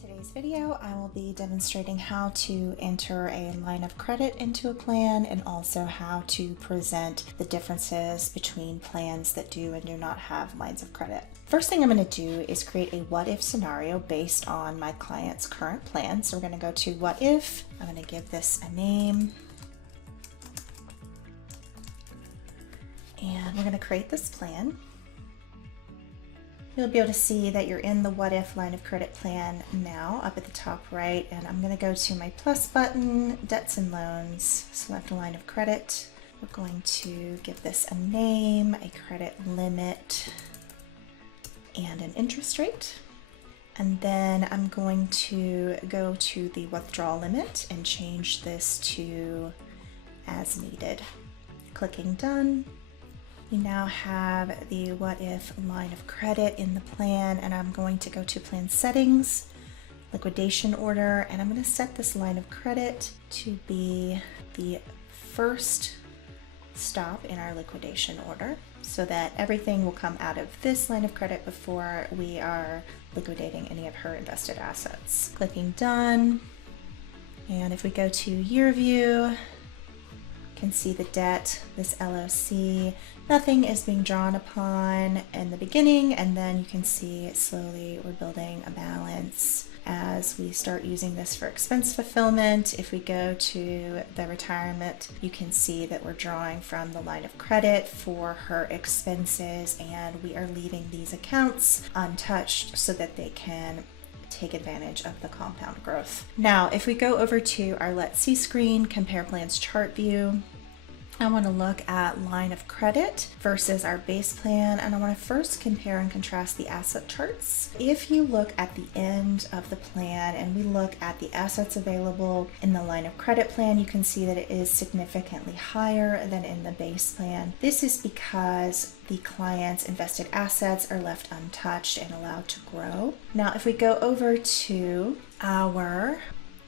today's video, I will be demonstrating how to enter a line of credit into a plan and also how to present the differences between plans that do and do not have lines of credit. First thing I'm going to do is create a what if scenario based on my client's current plan. So we're going to go to what if. I'm going to give this a name. And we're going to create this plan. You'll be able to see that you're in the what if line of credit plan now up at the top right, and I'm going to go to my plus button, debts and loans, select a line of credit. We're going to give this a name, a credit limit, and an interest rate. And then I'm going to go to the withdrawal limit and change this to as needed. Clicking done. We now have the what if line of credit in the plan, and I'm going to go to plan settings, liquidation order, and I'm going to set this line of credit to be the first stop in our liquidation order so that everything will come out of this line of credit before we are liquidating any of her invested assets. Clicking done, and if we go to year view, can see the debt, this LOC, nothing is being drawn upon in the beginning, and then you can see slowly we're building a balance as we start using this for expense fulfillment. If we go to the retirement, you can see that we're drawing from the line of credit for her expenses, and we are leaving these accounts untouched so that they can take advantage of the compound growth. Now, if we go over to our Let's See screen, compare plans chart view, I want to look at line of credit versus our base plan, and I want to first compare and contrast the asset charts. If you look at the end of the plan and we look at the assets available in the line of credit plan, you can see that it is significantly higher than in the base plan. This is because the client's invested assets are left untouched and allowed to grow. Now, if we go over to our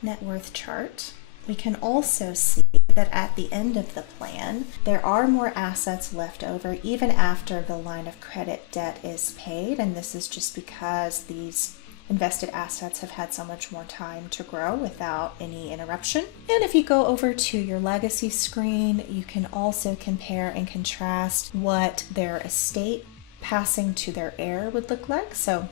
net worth chart, we can also see that at the end of the plan, there are more assets left over even after the line of credit debt is paid. And this is just because these invested assets have had so much more time to grow without any interruption. And if you go over to your legacy screen, you can also compare and contrast what their estate passing to their heir would look like. So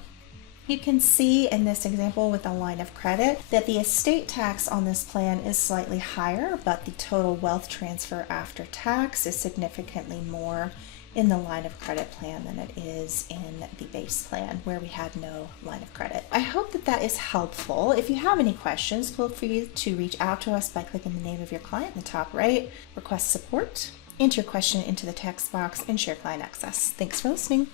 you can see in this example with a line of credit that the estate tax on this plan is slightly higher, but the total wealth transfer after tax is significantly more in the line of credit plan than it is in the base plan where we had no line of credit. I hope that that is helpful. If you have any questions, feel free to reach out to us by clicking the name of your client in the top right, request support, enter your question into the text box, and share client access. Thanks for listening.